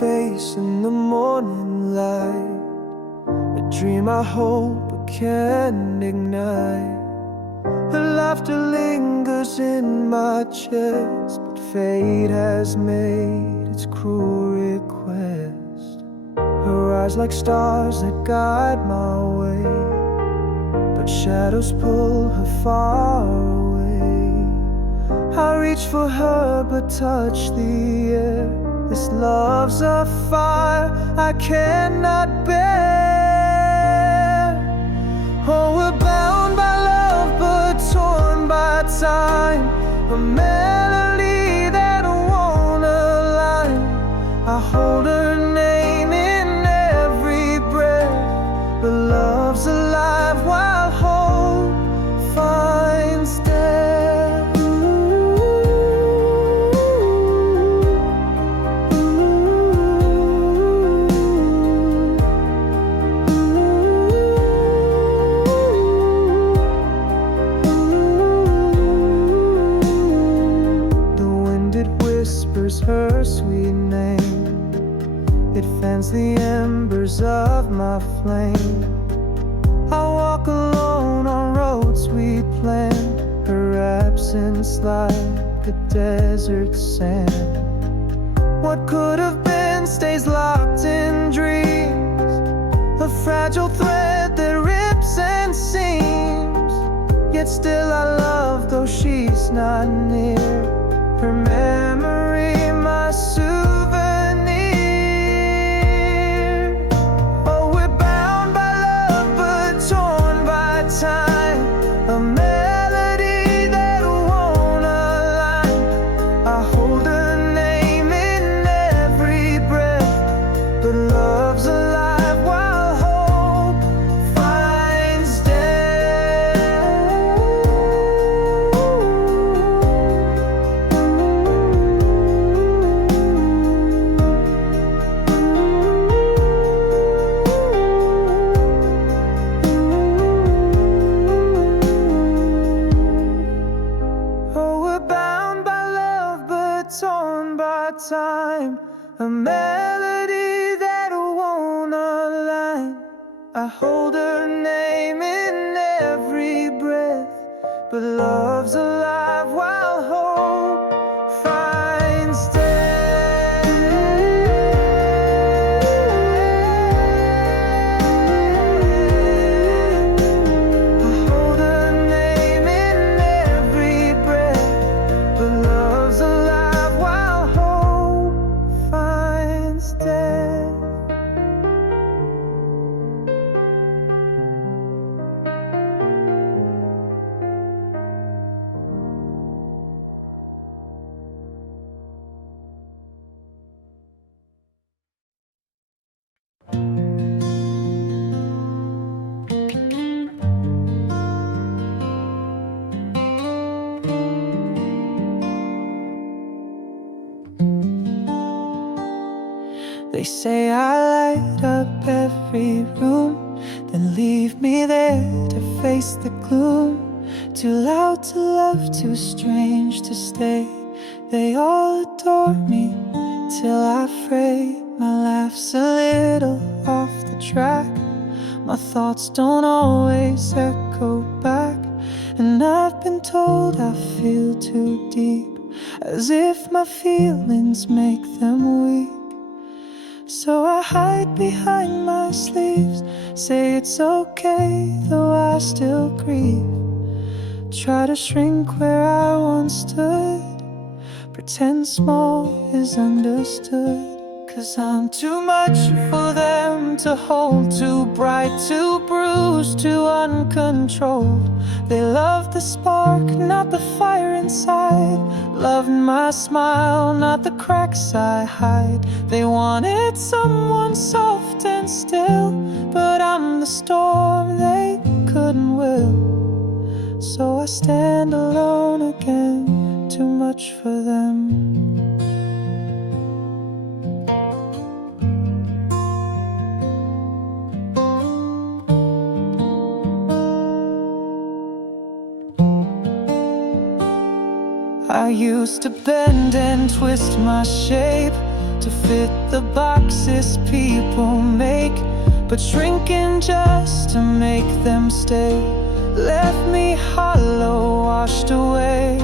face in the morning light, a dream I hope I can ignite. Her laughter lingers in my chest, but fate has made its cruel request. Her eyes like stars that guide my way, but shadows pull her far away. I reach for her but touch the air. This love's a fire I cannot bear. Oh, we're bound by love but torn by time, a melody that won't align. I hold her name in every breath, but love's alive while hope finds death. Her sweet name, it fans the embers of my flame. I walk alone on roads we planned, her absence like a desert sand. What could have been stays locked in dreams, a fragile thread that rips and seams. Yet still I love though she's not near, her memory my souvenir. Oh, we're bound by love but torn by time, a melody that won't align. I hold her name in every breath, but love's alive while hope finds time, a melody that won't align. I hold her name in every breath, but love's alive while hope finds death. I hold her name in every breath, but love's alive while hope finds death. They say I light up every room, then leave me there to face the gloom. Too loud to love, too strange to stay. They all adore me till I fray. My laugh's a little off the track, my thoughts don't always echo back. And I've been told I feel too deep, as if my feelings make them weak. So I hide behind my sleeves, say it's okay, though I still grieve. Try to shrink where I once stood, pretend small is understood. 'Cause I'm too much for them to hold, too bright, too bruised, too uncontrolled. They love the spark, not the fire inside. Love my smile, not the cracks I hide. They wanted someone soft and still, but I'm the storm they couldn't will. So I stand alone again, too much for them. I used to bend and twist my shape, to fit the boxes people make, but shrinking just to make them stay. Left me hollow, washed away.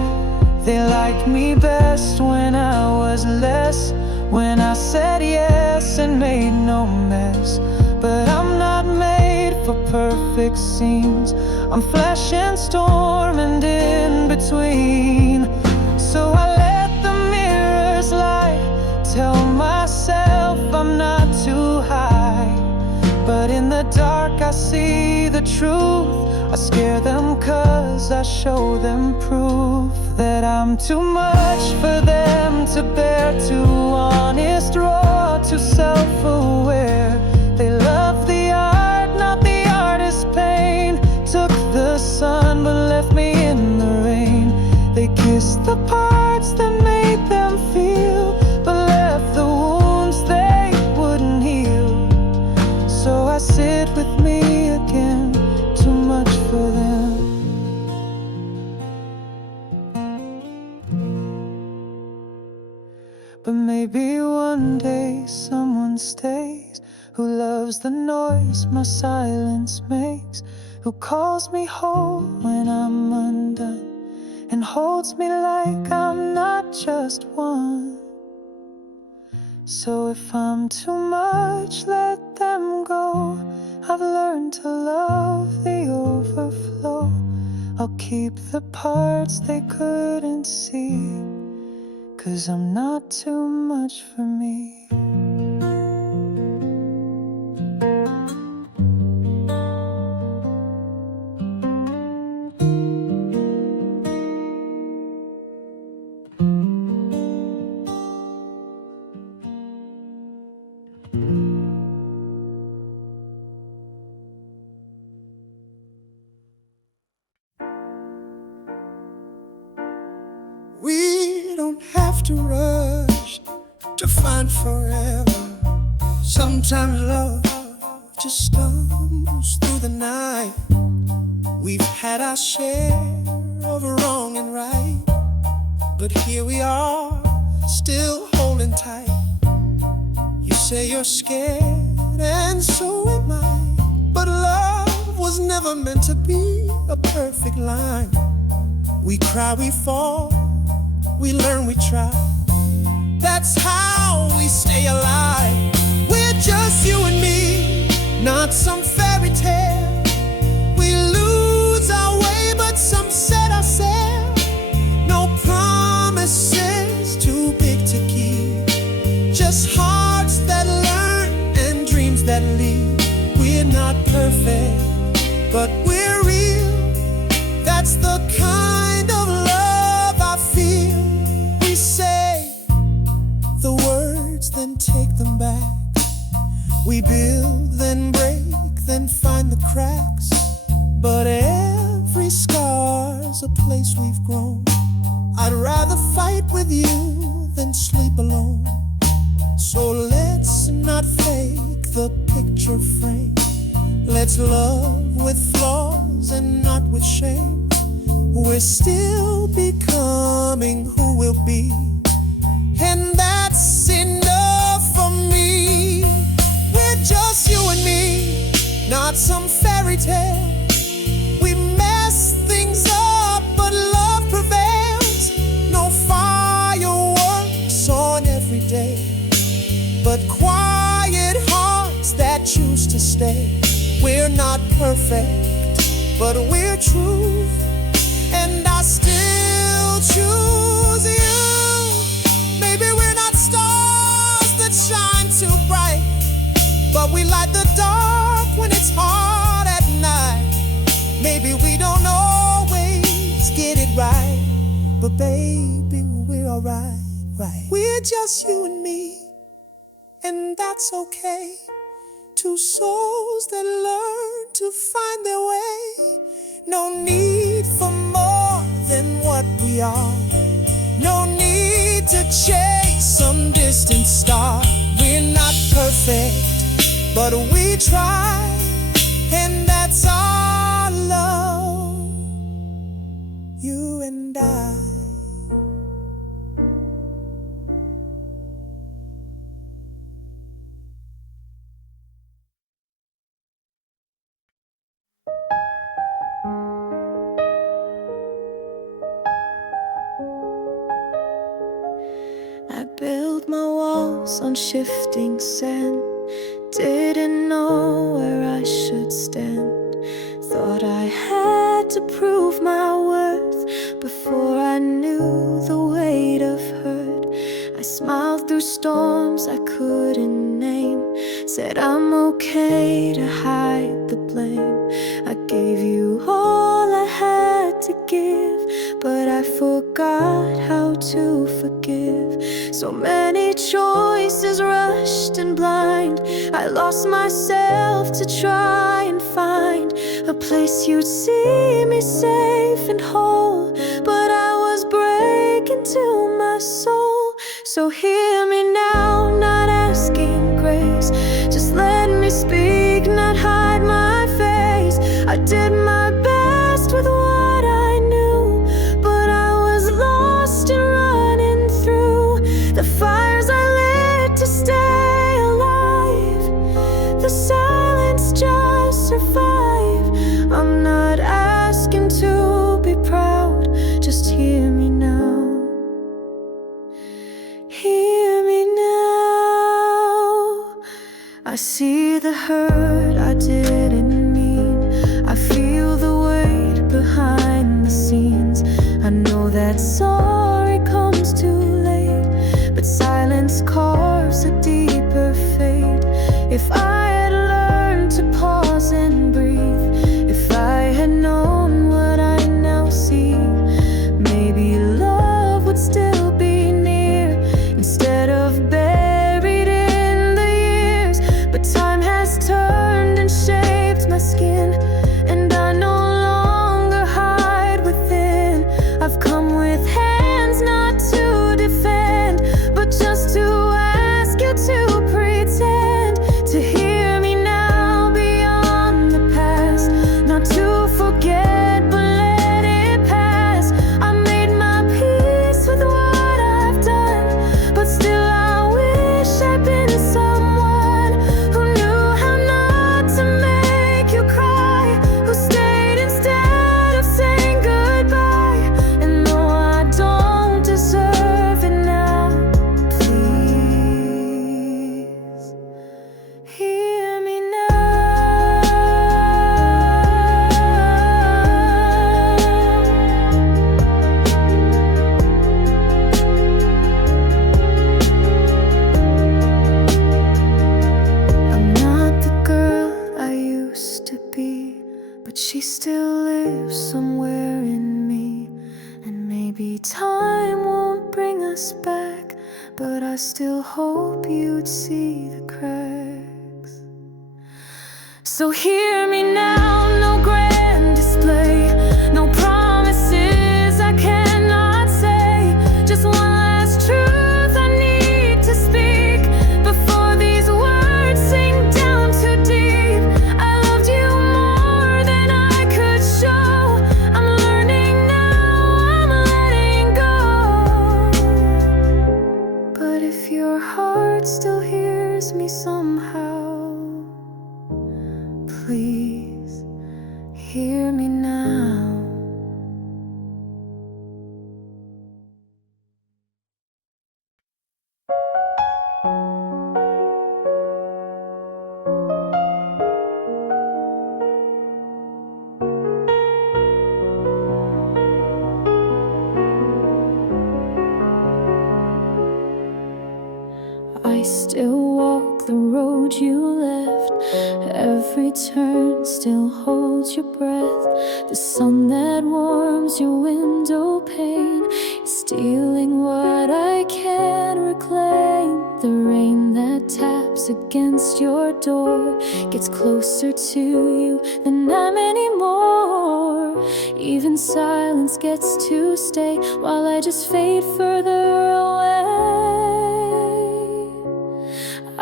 They liked me best when I was less, when I said yes and made no mess. But I'm not made for perfect scenes. I'm flesh and storm and in between. So I let the mirrors lie, tell myself I'm not too high. But in the dark I see the truth. I scare them 'cause I show them proof that I'm too much for them to bear. Too honest, raw, too self-aware. They love the art, not the artist's pain. Took the sun but left me in the rain. They kissed the parts that made them feel, but left the wounds they wouldn't heal. So I sit with me again, too much for them. But maybe one day someone stays, who loves the noise my silence makes, who calls me home when I'm undone, and holds me like I'm not just one. So if I'm too much, let them go. I've learned to love the overflow. I'll keep the parts they couldn't see, 'cause I'm not too much for me. We don't have to rush to find forever. Sometimes love just stumbles through the night. We've had our share of wrong and right, but here we are, still holding tight. You say you're scared, and so am I, but love was never meant to be a perfect line. We cry, we fall, we learn, we try. That's how we stay alive. We're just you and me, not some fairy tale. We lose our way, but some set our sail. No promises too big to keep, just hearts that learn and dreams that lead. We're not perfect, but we're real. That's the kind of love I feel. We say the words, then take them back. We build, then break, then find the cracks. But every scar's a place we've grown. I'd rather fight with you than sleep alone. So let's not fake the picture frame. Let's love with flaws and not with shame. We're still becoming who we'll be, and that's enough for me. We're just you and me, not some fairy tale. We mess things up, but love prevails. No fireworks on every day, but quiet hearts that choose to stay. We're not perfect, but we're true, and I still choose you. Maybe we're not stars that shine too bright, but we light the dark when it's hard at night. Maybe we don't always get it right, but baby, we're alright, right? We're just you and me, and that's okay. Two souls that learn to find their way. No need for more than what we are. No need to chase some distant star. We're not perfect, but we try, and that's our love, you and I. Built my walls on shifting sand. Didn't know where I should stand. Thought I had to prove my worth before I knew the weight of hurt. I smiled through storms I couldn't name. Said I'm okay to hide the blame. I gave you all I had to give, but I forgot how to forgive. So many choices rushed and blind. I lost myself to try and find a place you'd see me safe and whole, but I was breaking to my soul. So hear me now, not asking grace. Just let me speak, not hide my face. I did my best with what I knew, but I was lost and running through the fires I lit to stay alive. The silence just survive. I'm not asking to be proud, just hear me now. Hear me now. I see the hurt I didn't mean. I feel the weight behind the scenes. I know that sorry comes too late, but silence carves a deeper fate. If I had learned to pause and breathe, if I had known what I now see, maybe love would still be near instead of buried in the years. But time has turned and shaped my skin, and I no longer hide within. I've come with hands not to defend, but just to ask you to pretend to hear me now beyond the past. Not to forget, but let it pass. I made my peace with what I've done, but still I wish I'd been someone who knew how not to make you cry, who stayed instead of saying goodbye. And though I don't deserve it now, please hear me now. I'm not the girl I used to be, but she still lives somewhere in me. And maybe time won't bring us back, but I still hope you'd see the cracks. So hear me now, no grand display, no promises I cannot say. Just one last truth I need to speak before these words sink down too deep. I loved you more than I could show. I'm learning now, I'm letting go. But if your heart still hears me somehow, please hear me now. I still walk the road you left. Every turn still holds your breath. The sun that warms your window pane is stealing what I can reclaim. The rain that taps against your door gets closer to you than I'm anymore. Even silence gets to stay while I just fade further away.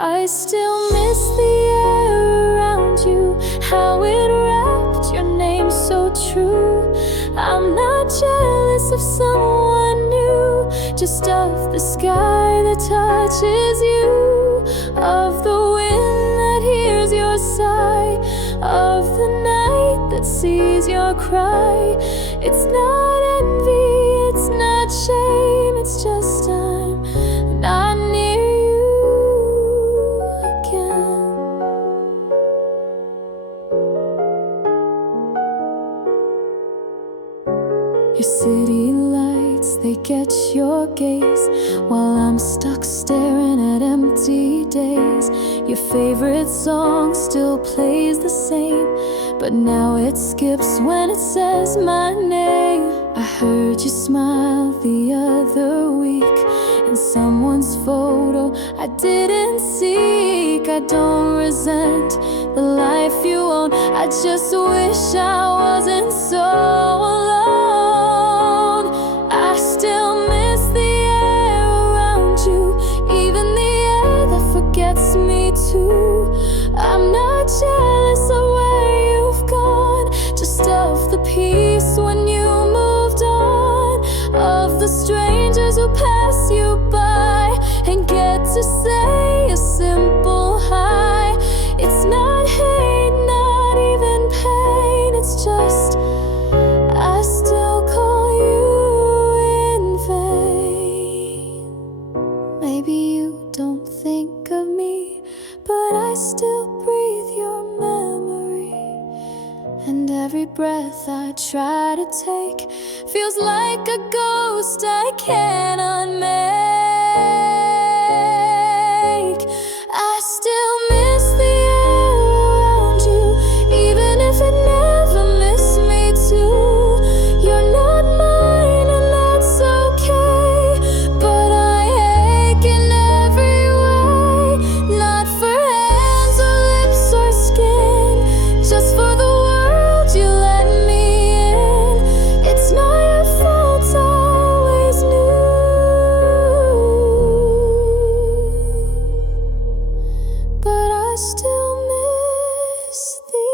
I still miss the air around you, how it wrapped your name so true. I'm not jealous of someone new, just of the sky that touches you, of the wind that hears your sigh, of the night that sees your cry. It's not envy, it's not shame, it's just time. And I while I'm stuck staring at empty days. Your favorite song still plays the same, but now it skips when it says my name. I heard you smile the other week in someone's photo I didn't seek. I don't resent the life you own, I just wish I wasn't so alone. I still miss the air around you, even the air that forgets me too. I'm not jealous of where you've gone, just of the peace when you moved on, of the strangers who pass you by and get to say a simple hi. It's not hate, not even pain, it's just I still call you in vain. Maybe you don't think of me, but I still breathe your memory, and every breath I try to take feels like a ghost I can't unmake. I still miss the air around you, even if it never missed me too. You're not mine and that's okay, but I ache in every way, not for hands or lips or skin, just for the world you let me in. It's not your fault, I always knew, but I still miss the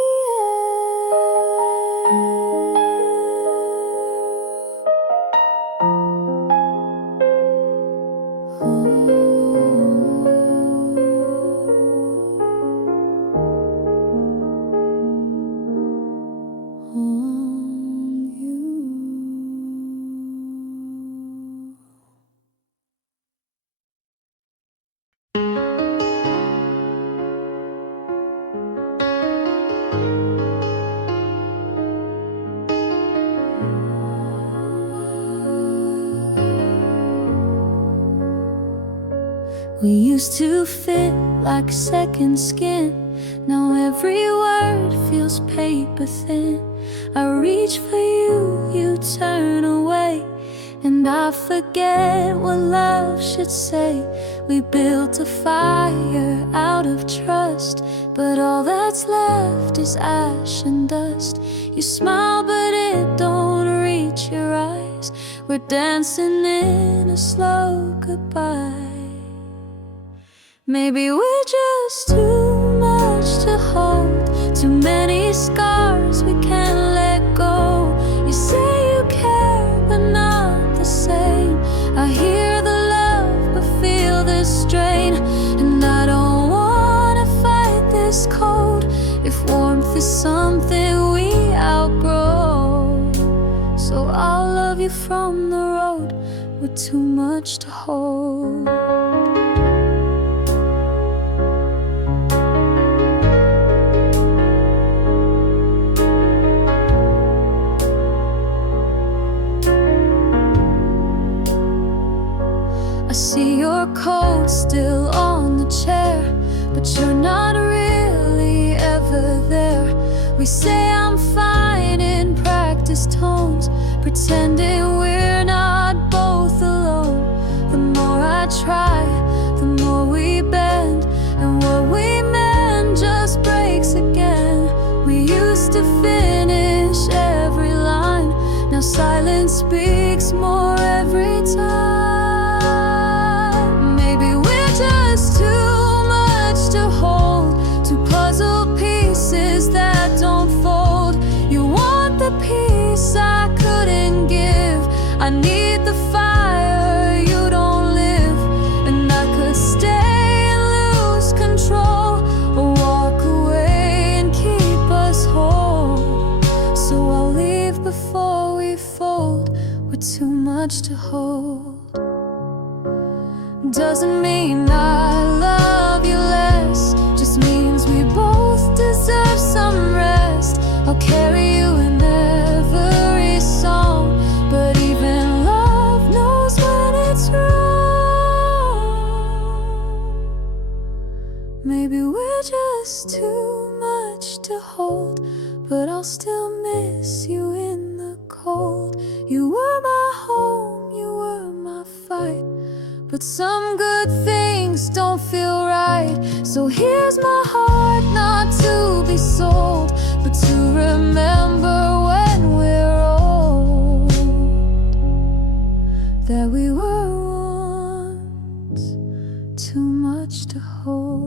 We used to fit like second skin, now every word feels paper thin. I reach for you, you turn away, and I forget what love should say. We built a fire out of trust, but all that's left is ash and dust. You smile but it don't reach your eyes. We're dancing in a slow goodbye. Maybe we're just too much to hold, too many scars we can't let go. You say you care but not the same. I hear the love but feel the strain, and I don't wanna fight this cold if warmth is something we outgrow. So I'll love you from the road with too much to hold. I see your coat still on the chair, but you're not really ever there. We say I'm fine in practice tones, pretending we're not both alone. The more I try, the more we bend, and what we meant just breaks again. We used to finish every line, now silence speaks more every time. Just too much to hold, two puzzle pieces that don't fold. You want the peace I couldn't give, I need the fire you don't live. And I could stay and lose control, or walk away and keep us whole. So I'll leave before we fold, with too much to hold. Doesn't mean I love you less, just means we both deserve some rest. I'll carry you in every song, but even love knows when it's wrong. just too much to hold, but I'll still miss you in the cold. You were my home, you were my fight, but some good things don't feel right. So here's my heart, not to be sold, but to remember when we're old, that we were once too much to hold.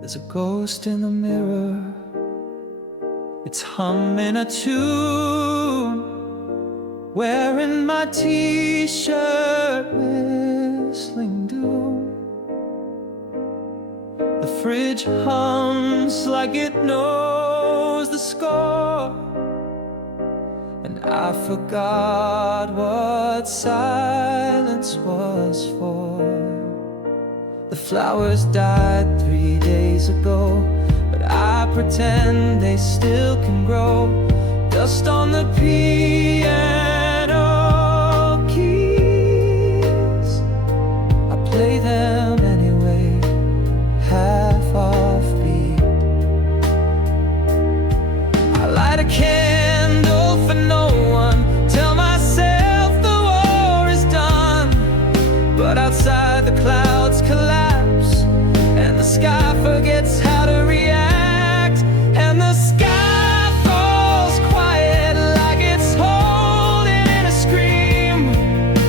There's a ghost in the mirror, it's humming a tune, wearing my t-shirt, whistling doom. The fridge hums like it knows the score, and I forgot what silence was for. The flowers died 3 days ago, but I pretend they still can grow. Dust on the piano keys, I play them anyway, half off beat. I light a candle for no one, tell myself the war is done, but outside the clouds collapse, and the sky forgets how to react, and the sky falls quiet like it's holding in a scream,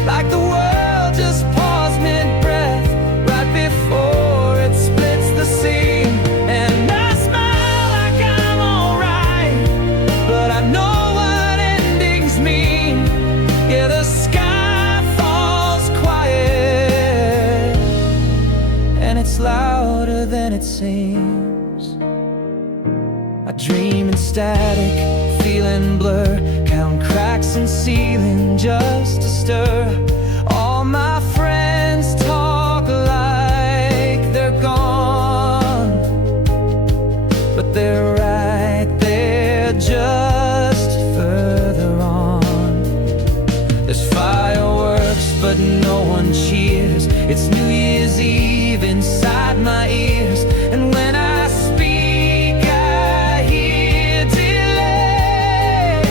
like the world just paused mid-breath right before it splits the seam. And I smile like I'm alright, but I know what endings mean. Yeah, the sky falls quiet, and it's louder than it seems. I dream in static, feeling blur, count cracks in ceiling just to stir. All my friends talk like they're gone, but they're right there just further on. There's fireworks, but no one cheers. It's New Year's Eve inside my ears, and when I speak I hear delay,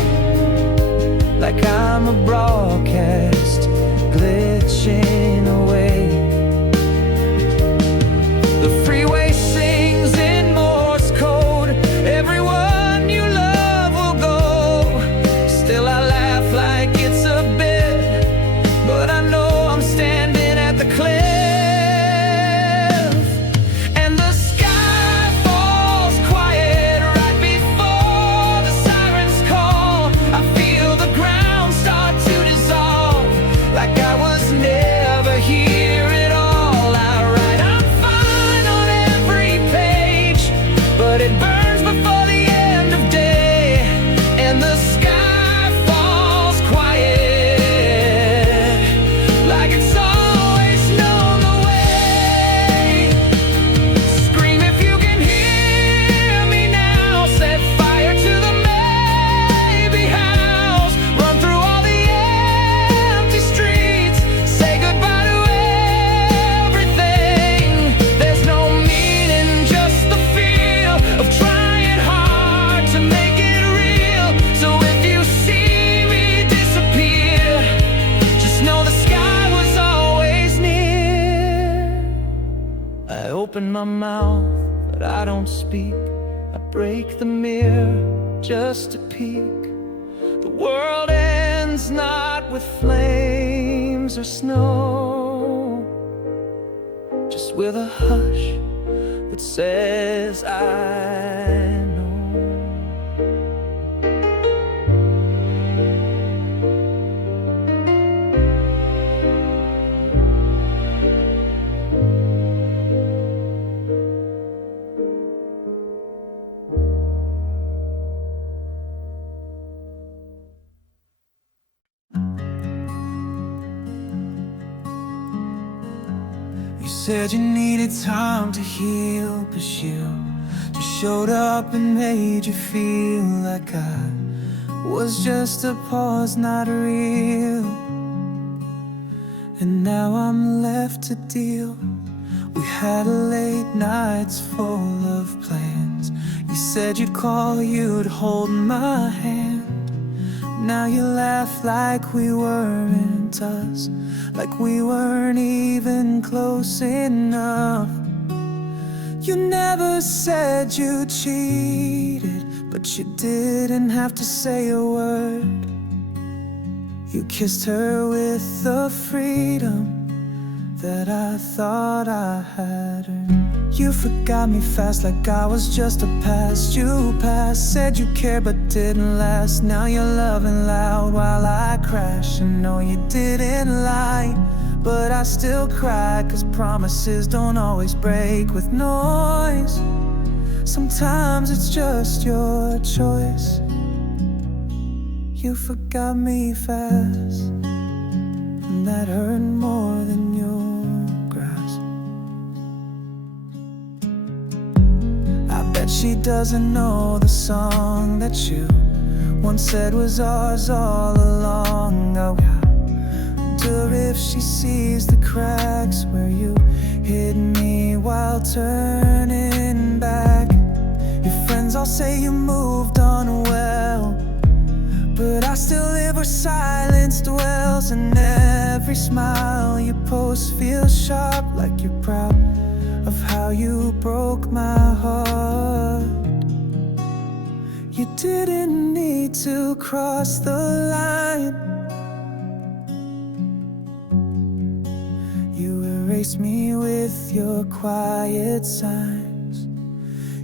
like I'm a broadcast glitching away. The freeway sings in Morse code, everyone you love will go. Still I laugh like it's a bit, but I know I'm standing at the cliff. And the sky falls quiet right before the sirens call. I feel the ground start to dissolve, like I was never here at all. I write I'm fine on every page, but it burns before the end of day. And the sky falls quiet, like it's always known the way. Scream if you can hear me now, set fire to the maybe house, run through all the empty streets, say goodbye to everything. There's no meaning, just the feel of trying hard to make it real. So if you see me disappear, just know the sky was always near. I open my mouth, but I don't speak. I break the mirror just to peek. The world ends not with flames or snow, just with a hush that says I know. said you needed time to heal, but you just showed up and made you feel like I was just a pause, not real. And now I'm left to deal. We had late nights full of plans. You said you'd call, you'd hold my hand. Now you laugh like we weren't us, like we weren't even close enough. You never said you cheated, but you didn't have to say a word. You kissed her with the freedom that I thought I had earned. You forgot me fast like I was just a past you passed. Said you cared but didn't last. Now you're loving loud while I crash. And no, you didn't lie, but I still cry, 'cause promises don't always break with noise. Sometimes it's just your choice. You forgot me fast, and that hurt more than your grasp. I bet she doesn't know the song that you once said was ours all along. I wonder if she sees the cracks where you hit me while turning back. Your friends all say you moved on well, but I still live where silence dwells. And every smile you post feels sharp, like you're proud of how you broke my heart. You didn't need to cross the line. You erased me with your quiet signs.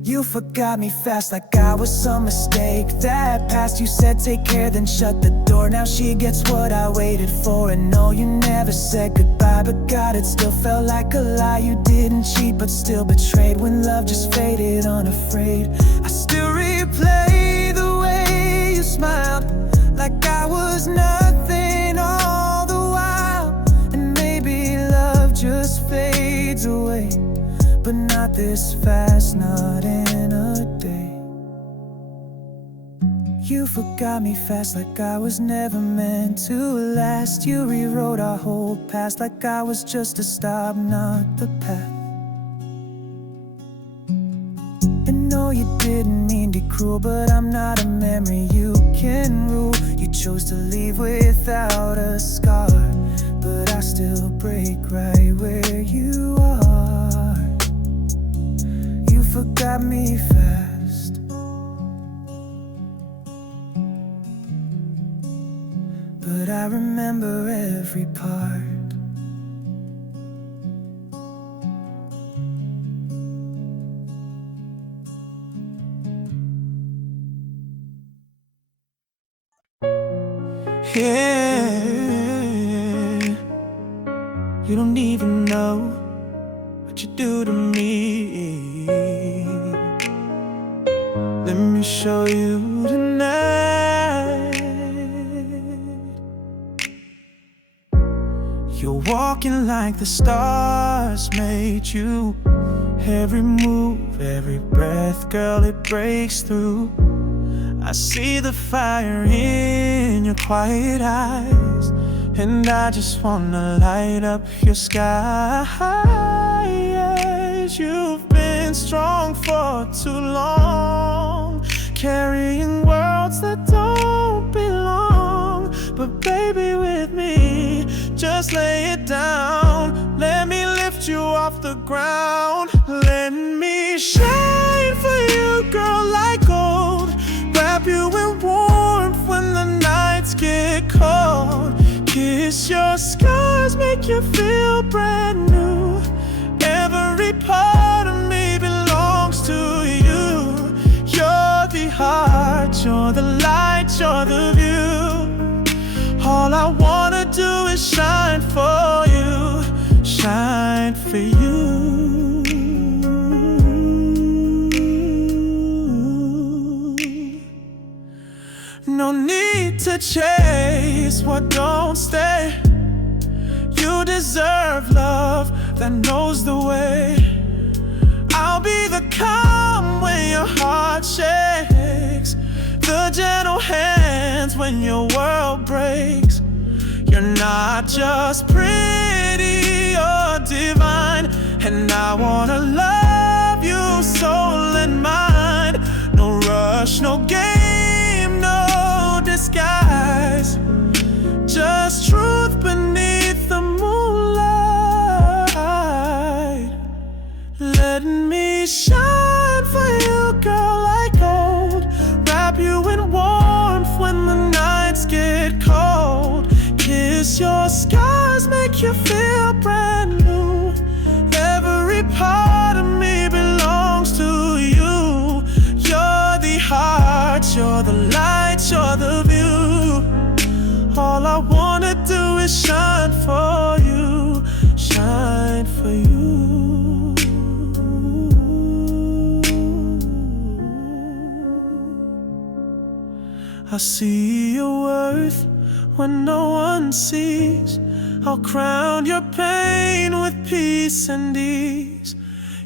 You forgot me fast like I was some mistake that passed. You said take care, then shut the door. Now she gets what I waited for. And no, you never said goodbye, but God, it still felt like a lie. You didn't cheat, but still betrayed when love just faded unafraid. I still replay the way you smiled, like I was nothing all the while. And maybe love just fades away, but not this fast, not in a day. You forgot me fast like I was never meant to last. You rewrote our whole past like I was just a stop, not the path. And no, you didn't mean to be cruel, but I'm not a memory you can rule. You chose to leave without a scar, but I still break right where you are. You forgot me fast, but I remember every part. Yeah, you don't even know what you do to me. Let me show you tonight. You're walking like the stars made you. Every move, every breath, girl, it breaks through. I see the fire in your quiet eyes, and I just wanna light up your skies. You've been strong for too long, carrying worlds that don't belong. But baby, with me, just lay it down. Let me lift you off the ground. Let me shine for you, girl, like gold. Wrap you in warmth when the nights get cold. Kiss your scars, make you feel brand new. Every part of me belongs to you. You're the heart, you're the light, you're the view. All I wanna do is shine for you, shine for you. No need to chase what don't stay. You deserve love that knows the way. I'll be the calm when your heart shakes, the gentle hands when your world breaks. You're not just pretty, you're divine, and I wanna love you soul and mind. No rush, no game, no disguise, just truth beneath the moonlight. Let me shine for you, girl, like gold. Wrap you in warmth when the nights get cold. Kiss your scars, make you feel brand new. Every part of me belongs to you. You're the heart, you're the light, you're the view. All I wanna do is shine for you, shine for you. I see your worth when no one sees. I'll crown your pain with peace and ease.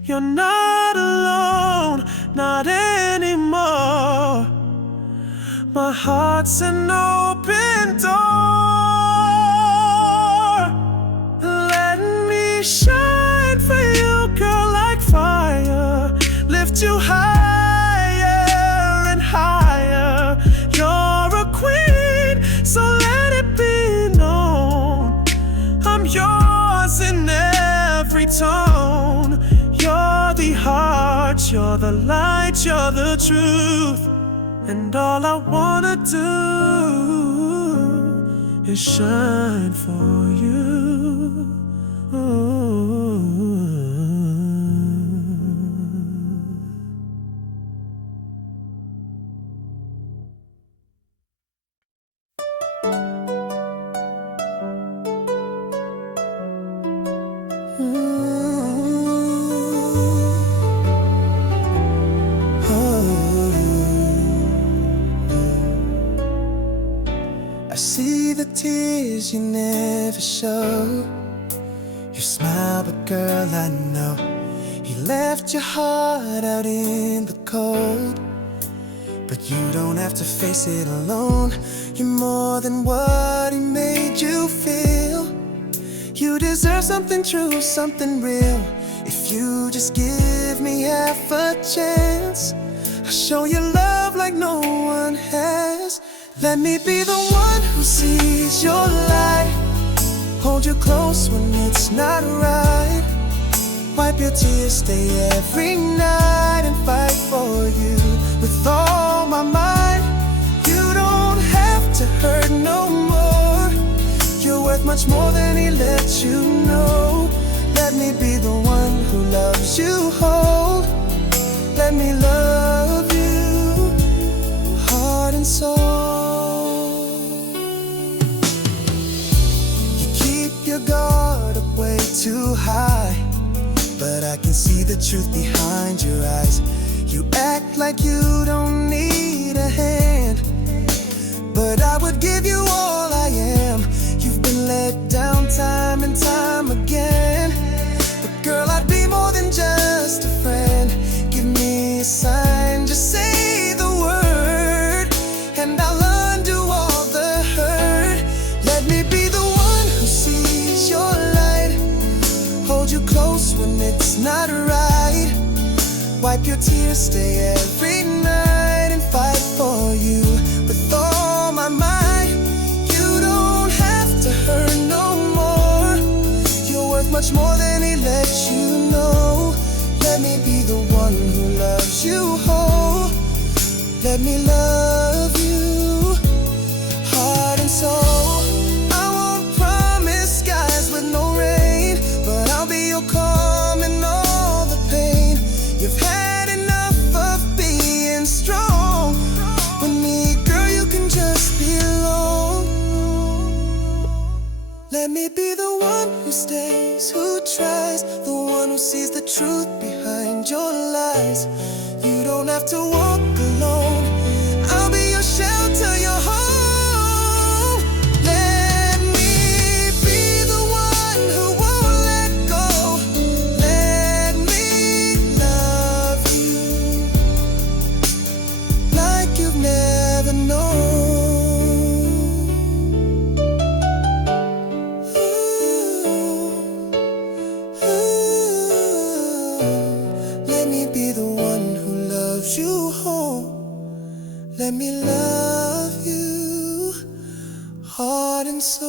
You're not alone, not anymore. My heart's an open door. Let me shine for you, girl, like fire. Lift you higher and higher. You're a queen, so let it be known. I'm yours in every tone. You're the heart, you're the light, you're the truth. And all I wanna do is shine for you. I see the tears you never show. You smile, but girl, I know you left your heart out in the cold. But you don't have to face it alone. You're more than what he made you feel. You deserve something true, something real. If you just give me half a chance, I'll show you love like no one has. Let me be the one who sees your light, hold you close when it's not right, wipe your tears, stay every night and fight for you with all my might. You don't have to hurt no more. You're worth much more than he let you know. Let me be the one who loves you whole. Let me love you, heart and soul. Your guard up way too high, but I can see the truth behind your eyes. You act like you don't need a hand, but I would give you all I am. You've been let down time and time again, but girl, I'd be more than just a friend. Give me a sign, just say the word, and I'll undo all the hurt. Let me be the one who sees your light, hold you close when it's not right, wipe your tears, stay every night and fight for you with all my might. You don't have to hurt no more. You're worth much more than he let you know. Let me be the one who loves you whole. Let me love you, heart and soul. I won't promise skies with no rain, but I'll be your calm in all the pain. You've had enough of being strong. With me, girl, you can just be alone. Let me be the one who stays, who tries, the one who sees the truth behind your lies. You don't have to walk alone. I'll be your shelter, your home. Let me be the one who won't let go. heart and soul.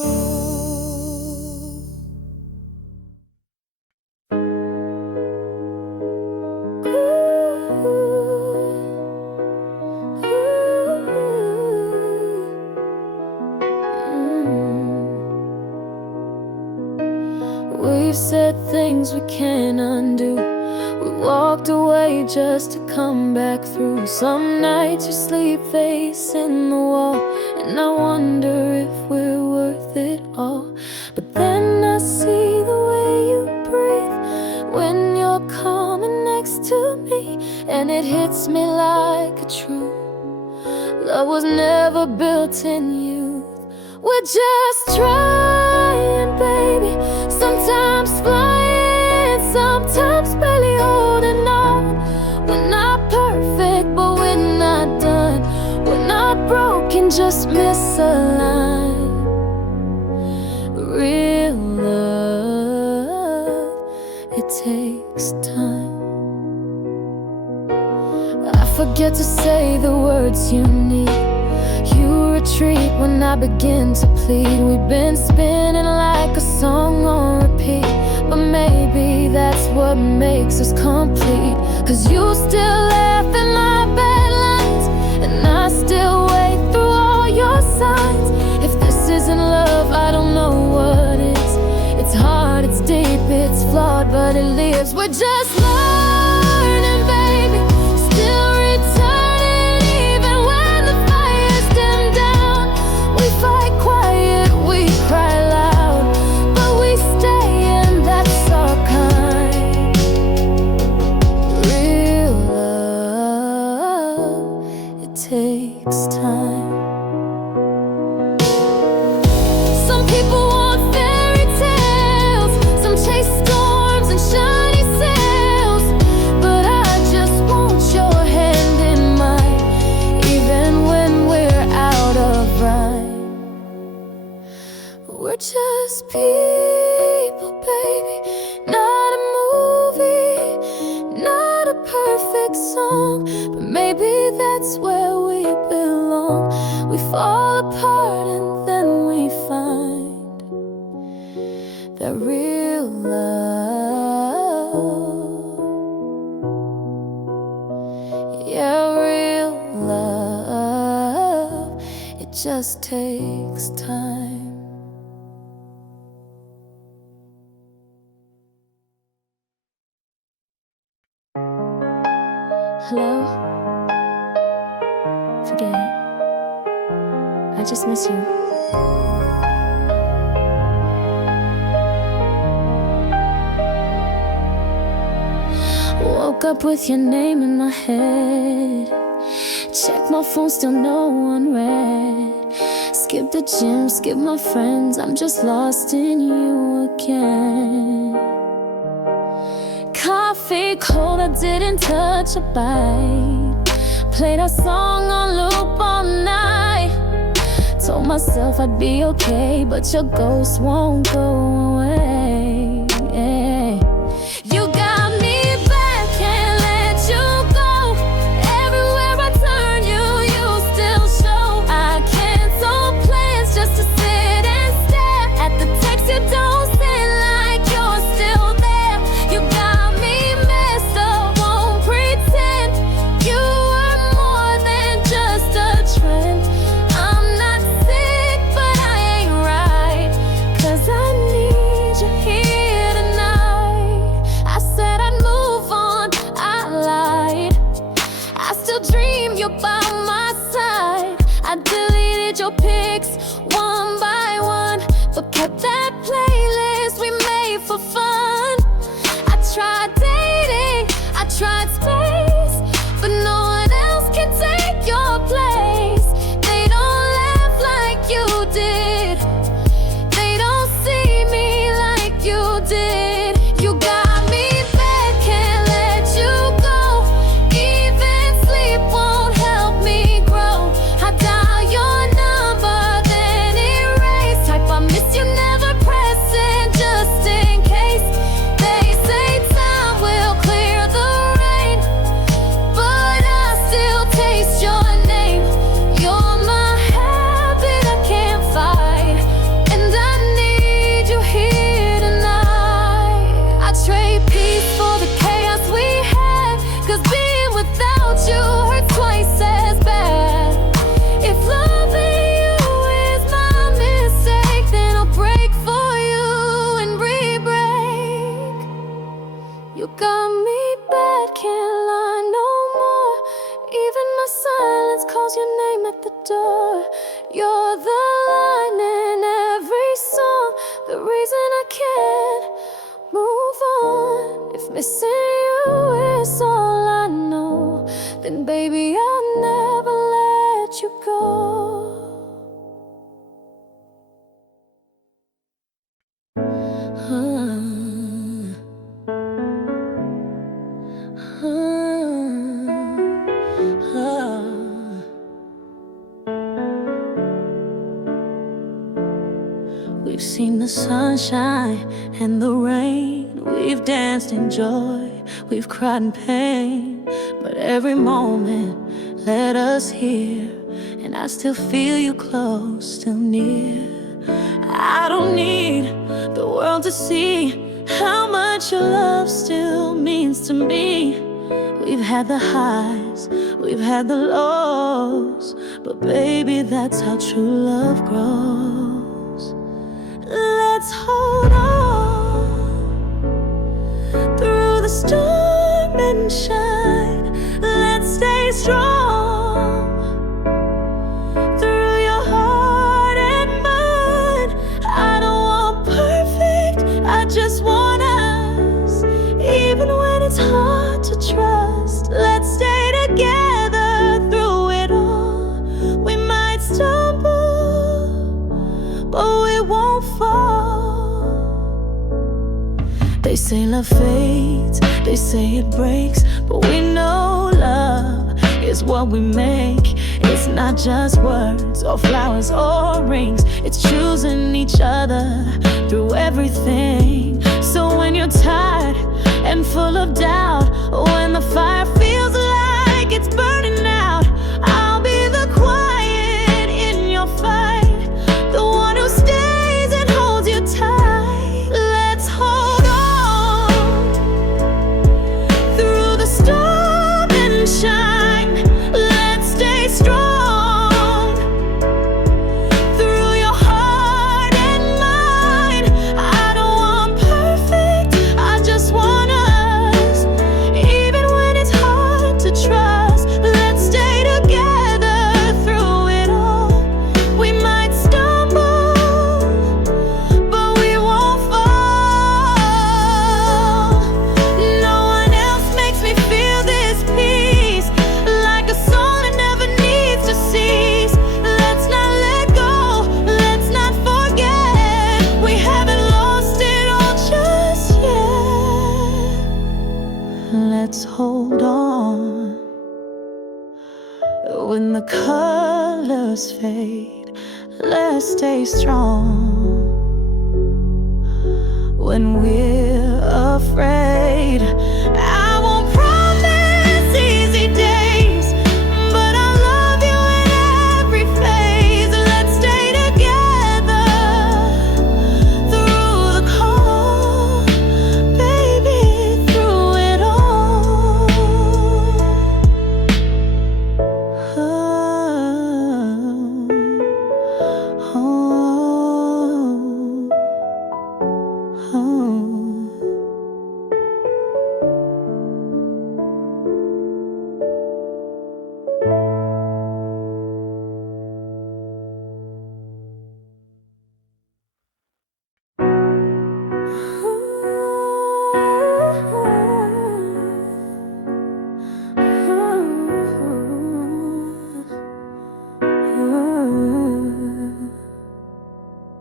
We've said things we can't undo. We walked away just to come back through. Some nights you sleep facing the wall, and I wonder if we're worth it all. But then I see the way you breathe when you're calming next to me, and it hits me like a truth. Love was never built in youth. We're just trying, baby. Sometimes flying, sometimes barely holding on. We're not perfect, but we're not done. We're not broken, just misaligned. Real love, it takes time. I forget to say the words you need. You retreat when I begin to plead. We've been spinning like a song on repeat, but maybe that's what makes us complete. Cause you still laugh at my bad lines, and I still wait through all your signs. If this isn't love, I don't know what is. It's hard, it's deep, it's flawed, but it lives. We're just learning, baby. Still returning even when the fire's dimmed down. We fight quiet, we cry loud, but we stay, and that's our kind. Real love, it takes time. Some people want fairy tales, some chase storms and shiny sails, but I just want your hand in mine, even when we're out of rhyme. We're just people, baby, not a movie, not a perfect song, but maybe that's where we belong. We fall apart and then we find that real love. Yeah, real love, it just takes time. Hello? Forget it. I just miss you. Woke up with your name in my head. Check my phone, still no unread. Skip the gym, skip my friends, I'm just lost in you again. Coffee cold, I didn't touch a bite. Played our song on loop all night. Told myself I'd be okay, but your ghost won't go away. You got me back, can't let you go. Everywhere I turn, you still show. I cancel plans just to sit and stare at the text you don't send, like you're still there. You got me messed up, won't pretend you were more than just a trend. I'm not sick, but I ain't right, 'cause I need can't move on. If missing you is all I know, then baby, I'll never let you go. We've seen the sunshine and the rain. We've danced in joy, we've cried in pain. But every moment led us here, and I still feel you close, still near. I don't need the world to see how much your love still means to me. We've had the highs, we've had the lows, but baby, that's how true love grows. Let's hold on through the storm and shine. Let's stay strong through your heart and mine. I don't want perfect, I just want us. Even when it's hard to trust, let's stay together through it all. We might stumble, but we won't fall. They say love fades, they say it breaks, but we know love is what we make. It's not just words or flowers or rings, it's choosing each other through everything. So when you're tired and full of doubt, when the fire feels like it's burning out, I'll be the quiet in your fight, the one who stays and holds you tight. Let's hold on through the storm and shine. Let's stay strong through your heart and mine. I don't want perfect, I just want us. Even when it's hard to trust, let's stay together through it all. We might stumble, but we won't fall. No one else makes me feel this peace, like a song that never needs to cease. Let's not let go, let's not forget, we haven't lost it all just yet. Let's hold on when the colors fade. Let's stay strong when we're afraid. I won't promise easy days, but I love you in every phase. Let's stay together through the cold, baby, through it all.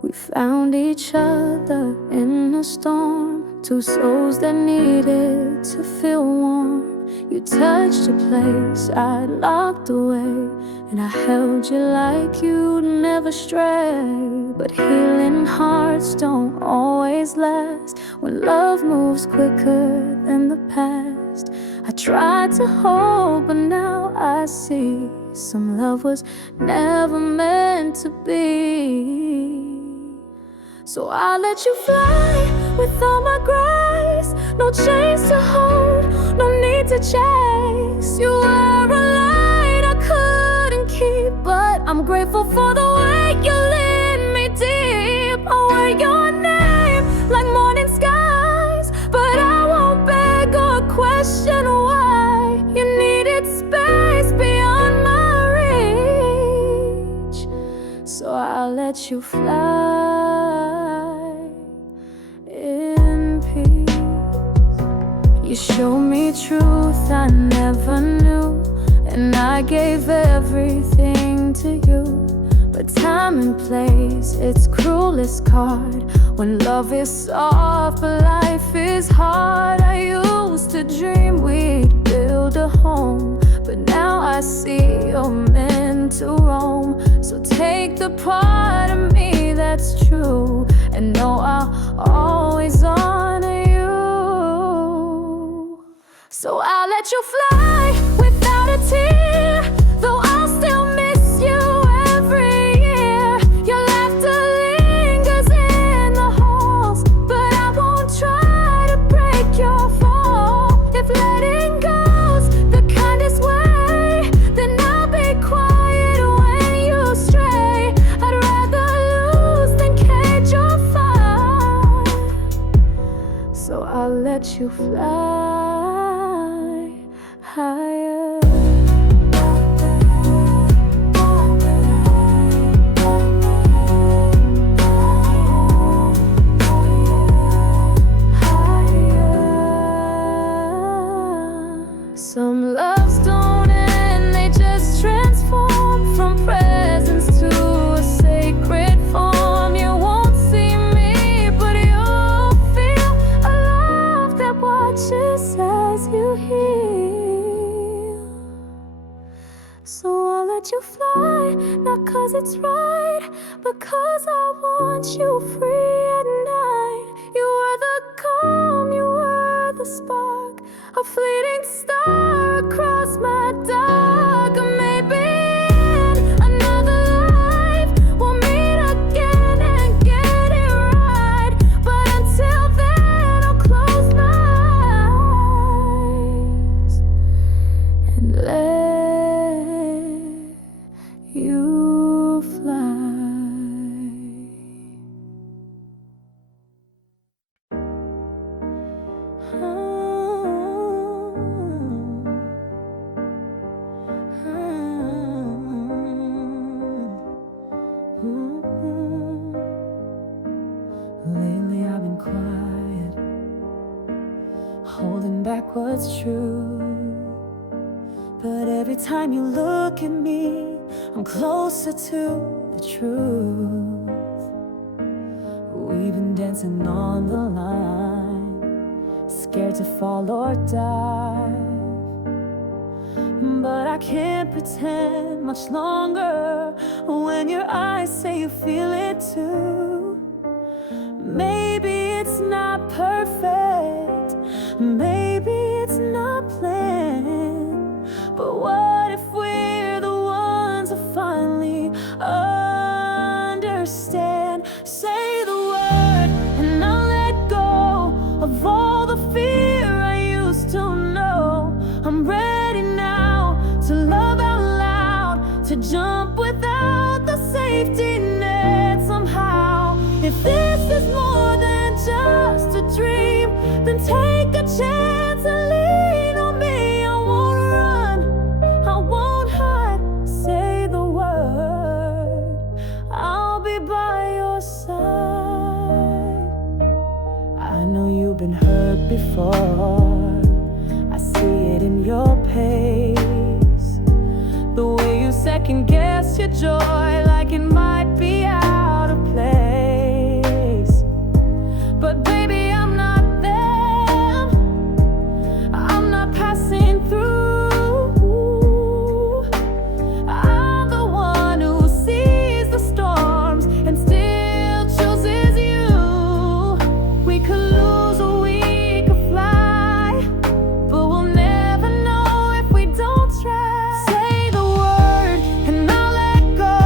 We found each other in a storm, two souls that needed to feel warm. You touched a place I'd locked away, and I held you like you'd never stray. But healing hearts don't always last when love moves quicker than the past. I tried to hold, but now I see some love was never meant to be. So I let you fly with all my grace, no chains to hold, no need to chase. You were a light I couldn't keep, but I'm grateful for the way you lit me deep. I wear your name like morning skies, but I won't beg or question why. You needed space beyond my reach, so I'll let you fly You showed me truth I never knew, and I gave everything to you. But time and place, it's cruelest card. When love is soft, but life is hard. I used to dream we'd build a home, but now I see you're meant to roam. So take the part of me that's true, and know I'll always honor you. So I'll let you fly without a tear, though I'll still miss you every year. Your laughter lingers in the halls, but I won't try to break your fall. If letting go's the kindest way, then I'll be quiet when you stray. I'd rather lose than cage your fire. So I'll let you fly higher. Some loves don't end, they just transform from presence to a sacred form. You won't see me, but you'll feel a love that watches as you heal. So I'll let you fly, not 'cause it's right, but 'cause I want you free at night. You were the calm, you were the spark, a fleeting star across my dark. Maybe in another life we'll meet again and get it right. But until then I'll close my eyes and let you fly. Lately I've been quiet, holding back what's true. But every time you look at me, I'm closer to the truth. We've been dancing on the line, scared to fall or die. But I can't pretend much longer when your eyes say you feel it too. Maybe it's not perfect, maybe it's not planned, but what if we're the ones who finally understand? Say the word and I'll let go of all the fear I used to know. I'm ready now to love out loud, to jump without the safety net somehow. If this is more than just a dream, then take a chance and lean on me. I won't run, I won't hide. Say the word, I'll be by your side. I know you've been hurt before, I see it in your pace. The way you second guess your joy like it might be out of place. But baby, I'm not them, I'm not passing through. I'm the one who sees the storms and still chooses you. We could lose or we could fly, but we'll never know if we don't try. Say the word and I'll let go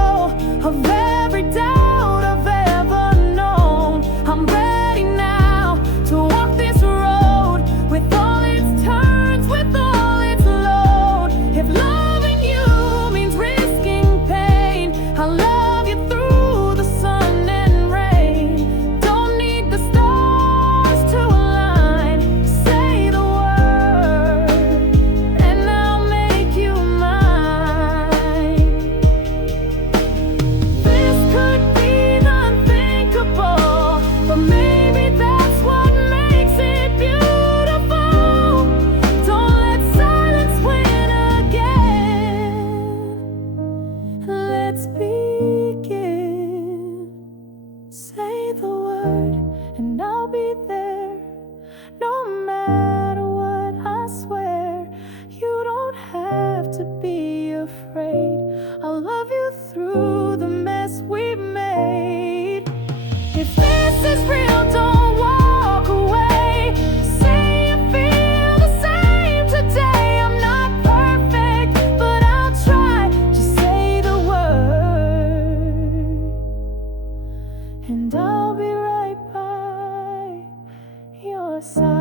side.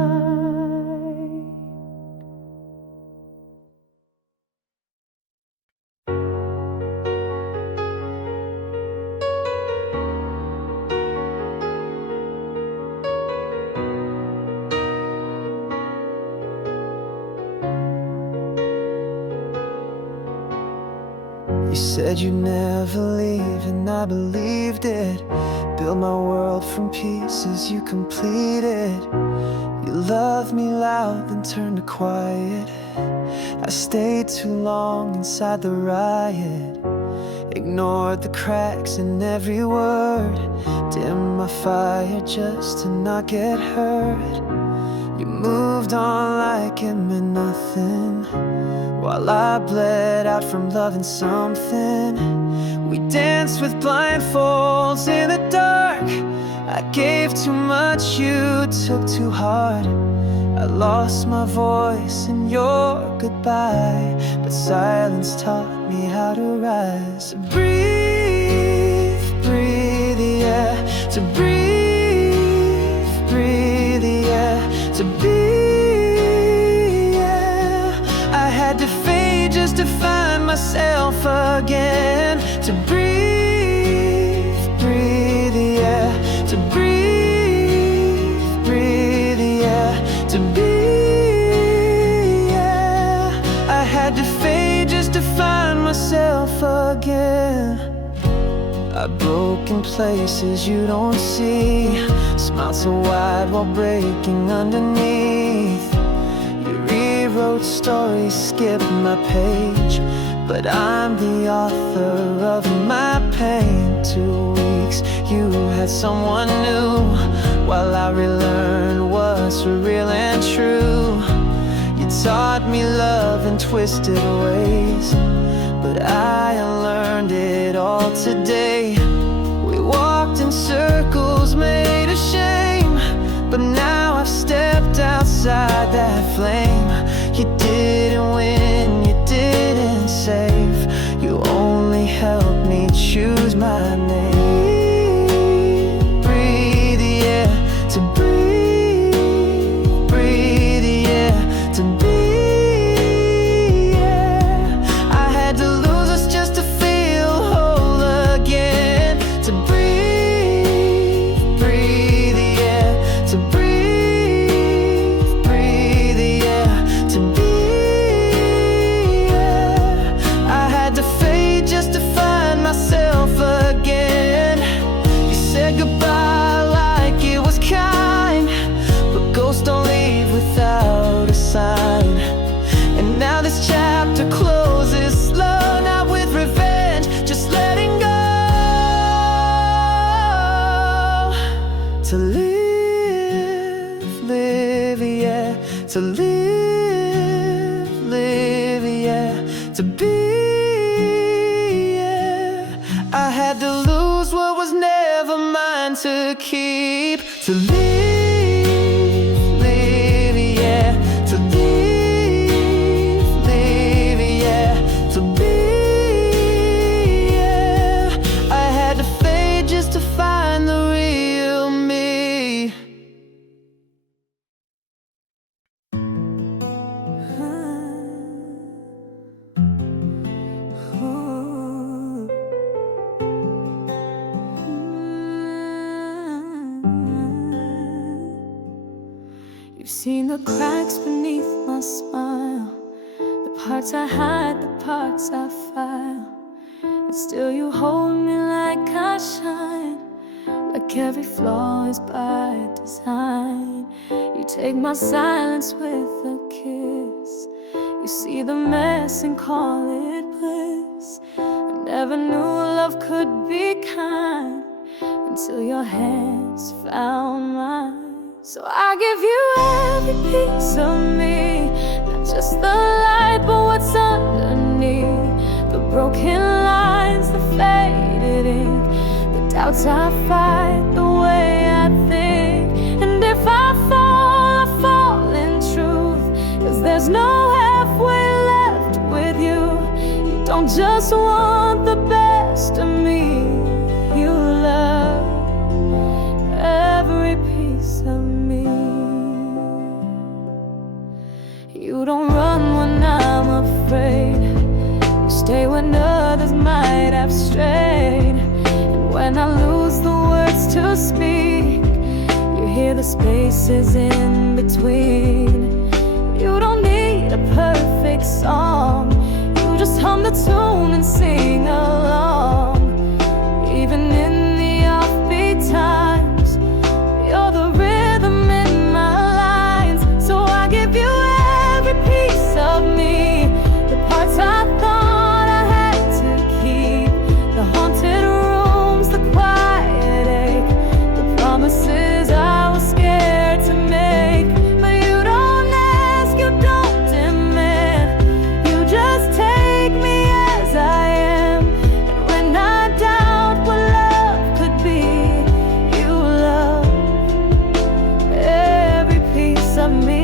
You said you'd never leave, and I believed it. Built my world from pieces you completed. You loved me loud, then turned to quiet. I stayed too long inside the riot. Ignored the cracks in every word. Dimmed my fire just to not get hurt. You moved on like it meant nothing, while I bled out from loving something. We danced with blindfolds in the dark. I gave too much, you took too hard. I lost my voice in your goodbye, but silence taught me how to rise. To breathe, breathe the air. To breathe, breathe the air. To be, yeah. I had to fade just to find myself again. To breathe, breathe the air. To breathe, breathe the air. To be, yeah. I had to fade just to find myself again. I broke in places you don't see. Smiled so wide while breaking underneath. You rewrote stories, skipped my page, but I'm the author of my pain. 2 weeks, you had someone new, while I relearned what's real and true. You taught me love in twisted ways, but I unlearned it all today. We walked in circles made of shame, but now I've stepped outside that flame. You didn't win, you didn't save. You only helped me choose my name. Breathe the air. To breathe, breathe the air. To be, yeah. I had to lose us just to feel whole again. To breathe, breathe the air. To breathe, breathe the air. To be, yeah. I had to fade just to find myself again. You said goodbye like it was kind, but ghosts don't leave without a sign. And now this chapter closes slow, not with revenge, just letting go. To live, live, yeah. To live, live, yeah. To be, yeah. I had to lose what was never mine to keep. To live, live, yeah. To live, live, yeah. To be, yeah. I had to fade just to find the real me. You've seen the cracks beneath my smile, the parts I hide, the parts I file, and still you hold me like I shine, like every flaw is by design. You take my silence with a kiss. You see the mess and call it bliss. I never knew love could be kind until your hands found mine. So I give you every piece of me, not just the light, but what's underneath. The broken lines, the faded ink, the doubts I fight, the way I think. And if I fall in truth, 'cause there's no halfway left with you. You don't just want the best of me, you love every piece of me. when I lose the words to speak, you hear the spaces in between. You don't need a perfect song, you just hum the tune and sing along. Even in the offbeat times, you're the rhythm in my lines. So I give you every piece of me, the parts I thought I had to keep, the haunted rooms, the quiet ache, the promises I was scared to make. But you don't ask, you don't demand, you just take me as I am. And when I doubt what love could be, you love every piece of me.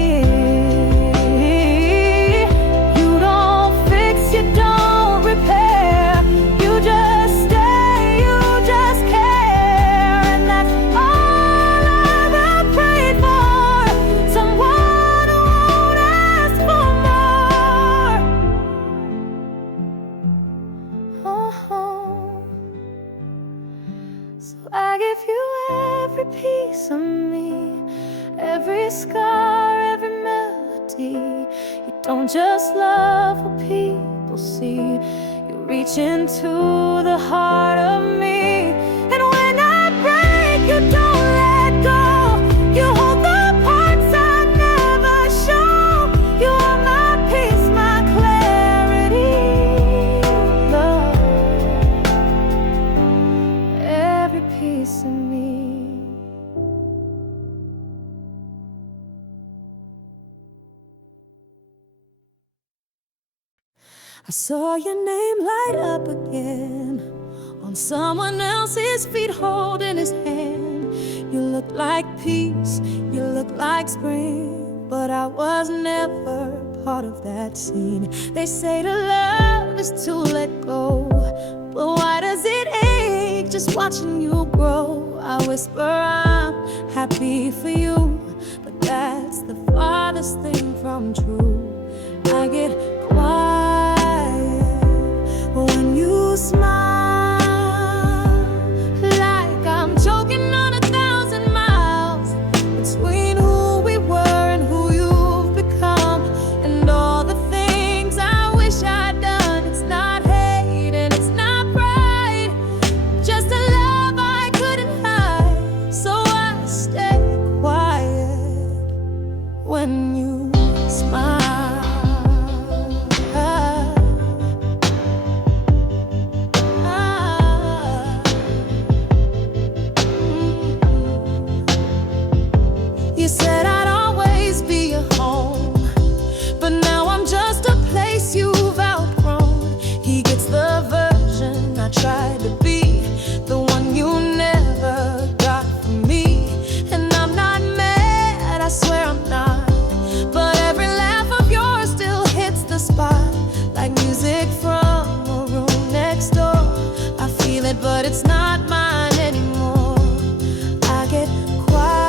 You don't fix, you don't repair, you just stay, you just care. And that's all I've ever prayed for, someone who won't ask for more. So I give you every piece of me, every scar, every melody. You don't just love what people see, you reach into the heart of me. And when I break, you don't let go, you hold the parts I never show. You are my peace, my clarity, love, every piece of me. I saw your name light up again on someone else's feet holding his hand. You look like peace, you look like spring, but I was never part of that scene. They say to love is to let go, but why does it ache just watching you grow? I whisper I'm happy for you, but that's the farthest thing from true. I get quiet when you smile, like I'm choking on 1,000 miles between who we were and who you've become, and all the things I wish I'd done. It's not hate and it's not pride, just a love I couldn't hide. So I stay quiet when you smile. You said I'd always be a home, but now I'm just a place you've outgrown. He gets the version I tried to be, the one you never got from me. And I'm not mad, I swear I'm not, but every laugh of yours still hits the spot, like music from a room next door. I feel it, but it's not mine anymore. I get quiet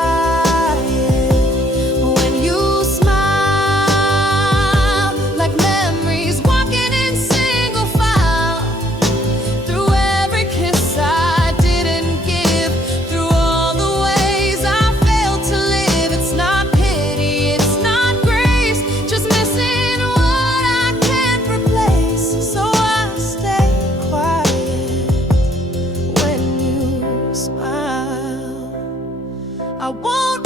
when you smile, like memories walking in single file, through every kiss I didn't give, through all the ways I failed to live. It's not pity, it's not grace, just missing what I can't replace. So I stay quiet when you smile. I won't